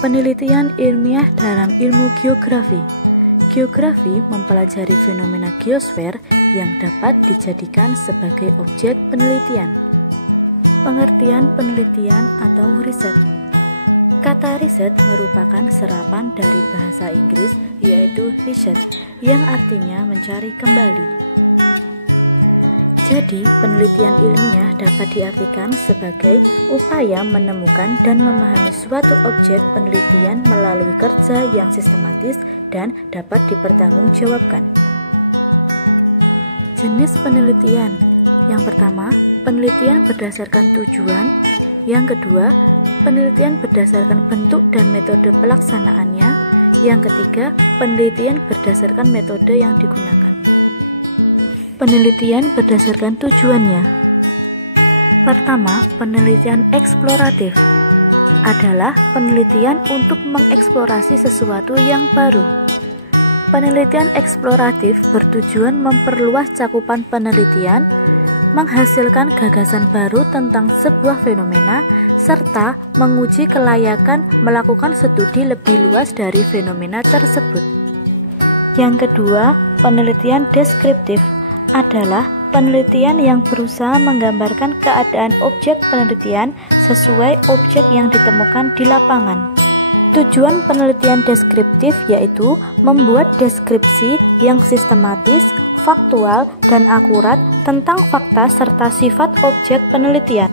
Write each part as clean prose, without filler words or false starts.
Penelitian ilmiah dalam ilmu geografi. Geografi mempelajari fenomena geosfer yang dapat dijadikan sebagai objek penelitian. Pengertian penelitian atau riset. Kata riset merupakan serapan dari bahasa Inggris yaitu research yang artinya mencari kembali. Jadi, penelitian ilmiah dapat diartikan sebagai upaya menemukan dan memahami suatu objek penelitian melalui kerja yang sistematis dan dapat dipertanggungjawabkan. Jenis penelitian. Yang pertama, penelitian berdasarkan tujuan. Yang kedua, penelitian berdasarkan bentuk dan metode pelaksanaannya. Yang ketiga, penelitian berdasarkan metode yang digunakan. Penelitian berdasarkan tujuannya. Pertama, penelitian eksploratif adalah penelitian untuk mengeksplorasi sesuatu yang baru. Penelitian eksploratif bertujuan memperluas cakupan penelitian, menghasilkan gagasan baru tentang sebuah fenomena, serta menguji kelayakan melakukan studi lebih luas dari fenomena tersebut. Yang kedua, penelitian deskriptif adalah penelitian yang berusaha menggambarkan keadaan objek penelitian sesuai objek yang ditemukan di lapangan. Tujuan penelitian deskriptif yaitu membuat deskripsi yang sistematis, faktual, dan akurat tentang fakta serta sifat objek penelitian.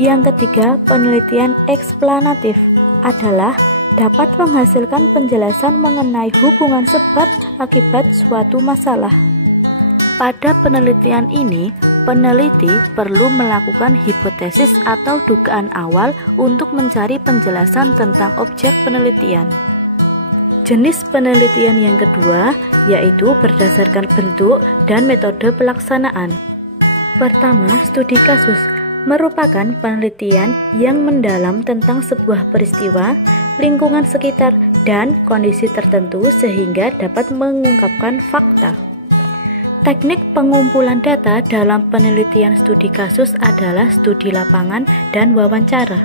Yang ketiga, penelitian eksplanatif adalah dapat menghasilkan penjelasan mengenai hubungan sebab akibat suatu masalah. Pada penelitian ini, peneliti perlu melakukan hipotesis atau dugaan awal untuk mencari penjelasan tentang objek penelitian. Jenis penelitian yang kedua yaitu berdasarkan bentuk dan metode pelaksanaan. Pertama, studi kasus merupakan penelitian yang mendalam tentang sebuah peristiwa, lingkungan sekitar, dan kondisi tertentu sehingga dapat mengungkapkan fakta. Teknik pengumpulan data dalam penelitian studi kasus adalah studi lapangan dan wawancara.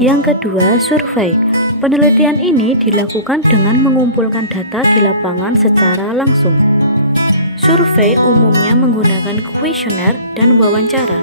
Yang kedua, survei. Penelitian ini dilakukan dengan mengumpulkan data di lapangan secara langsung. Survei umumnya menggunakan kuesioner dan wawancara.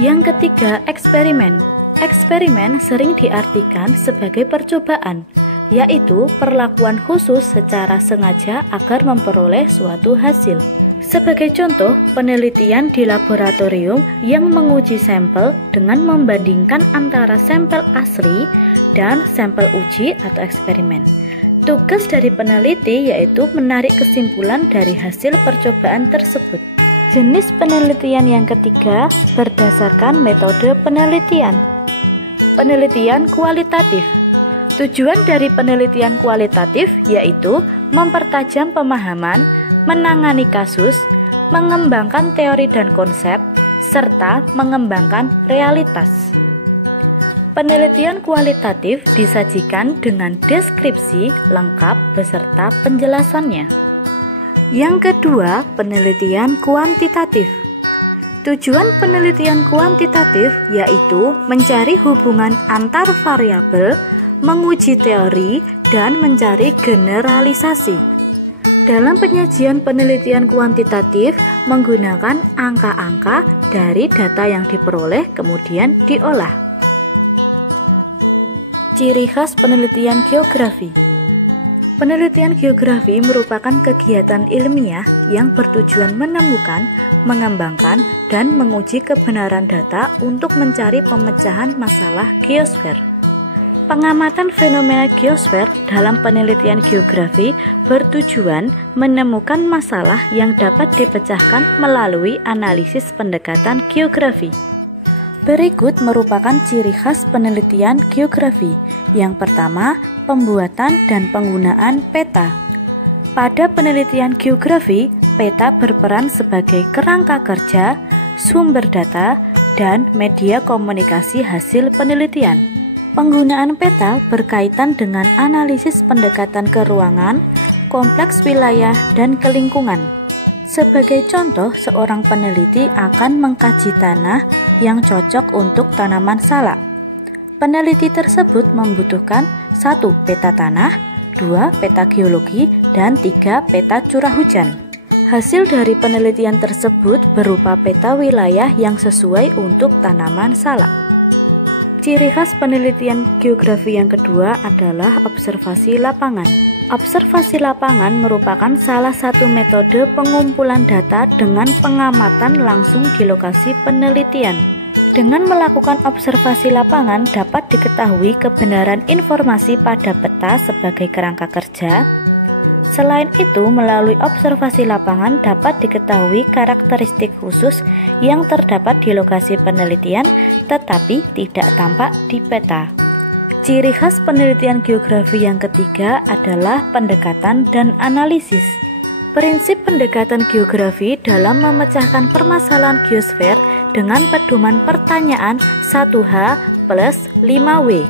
Yang ketiga, eksperimen. Eksperimen sering diartikan sebagai percobaan, yaitu perlakuan khusus secara sengaja agar memperoleh suatu hasil. Sebagai contoh, penelitian di laboratorium yang menguji sampel dengan membandingkan antara sampel asli dan sampel uji atau eksperimen. Tugas dari peneliti yaitu menarik kesimpulan dari hasil percobaan tersebut. Jenis penelitian yang ketiga berdasarkan metode penelitian. Penelitian kualitatif. Tujuan dari penelitian kualitatif yaitu mempertajam pemahaman, menangani kasus, mengembangkan teori dan konsep, serta mengembangkan realitas. Penelitian kualitatif disajikan dengan deskripsi lengkap beserta penjelasannya. Yang kedua, penelitian kuantitatif. Tujuan penelitian kuantitatif yaitu mencari hubungan antar variabel, menguji teori, dan mencari generalisasi. Dalam penyajian penelitian kuantitatif menggunakan angka-angka dari data yang diperoleh kemudian diolah. Ciri khas penelitian geografi. Penelitian geografi merupakan kegiatan ilmiah yang bertujuan menemukan, mengembangkan, dan menguji kebenaran data untuk mencari pemecahan masalah geosfer. Pengamatan fenomena geosfer dalam penelitian geografi bertujuan menemukan masalah yang dapat dipecahkan melalui analisis pendekatan geografi. Berikut merupakan ciri khas penelitian geografi. Yang pertama, pembuatan dan penggunaan peta. Pada penelitian geografi, peta berperan sebagai kerangka kerja, sumber data, dan media komunikasi hasil penelitian. Penggunaan peta berkaitan dengan analisis pendekatan ke ruangan, kompleks wilayah, dan ke lingkungan. Sebagai contoh, seorang peneliti akan mengkaji tanah yang cocok untuk tanaman salak. Peneliti tersebut membutuhkan 1. Peta tanah, 2. Peta geologi, dan 3. Peta curah hujan. Hasil dari penelitian tersebut berupa peta wilayah yang sesuai untuk tanaman salak. Ciri khas penelitian geografi yang kedua adalah observasi lapangan. Observasi lapangan merupakan salah satu metode pengumpulan data dengan pengamatan langsung di lokasi penelitian. Dengan melakukan observasi lapangan dapat diketahui kebenaran informasi pada peta sebagai kerangka kerja. Selain itu, melalui observasi lapangan dapat diketahui karakteristik khusus yang terdapat di lokasi penelitian tetapi tidak tampak di peta. Ciri khas penelitian geografi yang ketiga adalah pendekatan dan analisis. Prinsip pendekatan geografi dalam memecahkan permasalahan geosfer dengan pedoman pertanyaan 1H plus 5W.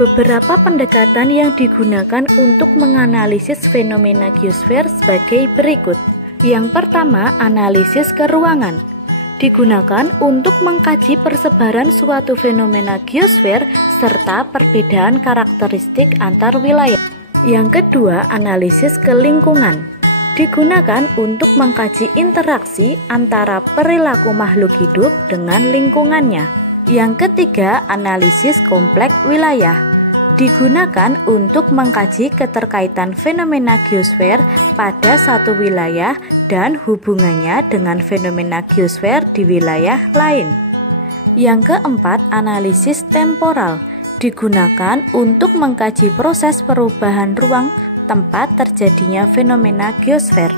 Beberapa pendekatan yang digunakan untuk menganalisis fenomena geosfer sebagai berikut. Yang pertama, analisis keruangan. Digunakan untuk mengkaji persebaran suatu fenomena geosfer serta perbedaan karakteristik antar wilayah. Yang kedua, analisis kelingkungan. Digunakan untuk mengkaji interaksi antara perilaku makhluk hidup dengan lingkungannya. Yang ketiga, analisis kompleks wilayah. Digunakan untuk mengkaji keterkaitan fenomena geosfer pada satu wilayah dan hubungannya dengan fenomena geosfer di wilayah lain. Yang keempat, analisis temporal. Digunakan untuk mengkaji proses perubahan ruang tempat terjadinya fenomena geosfer.